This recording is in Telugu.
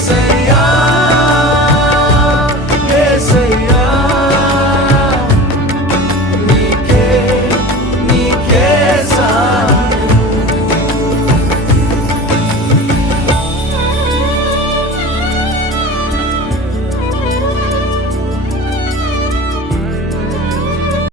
say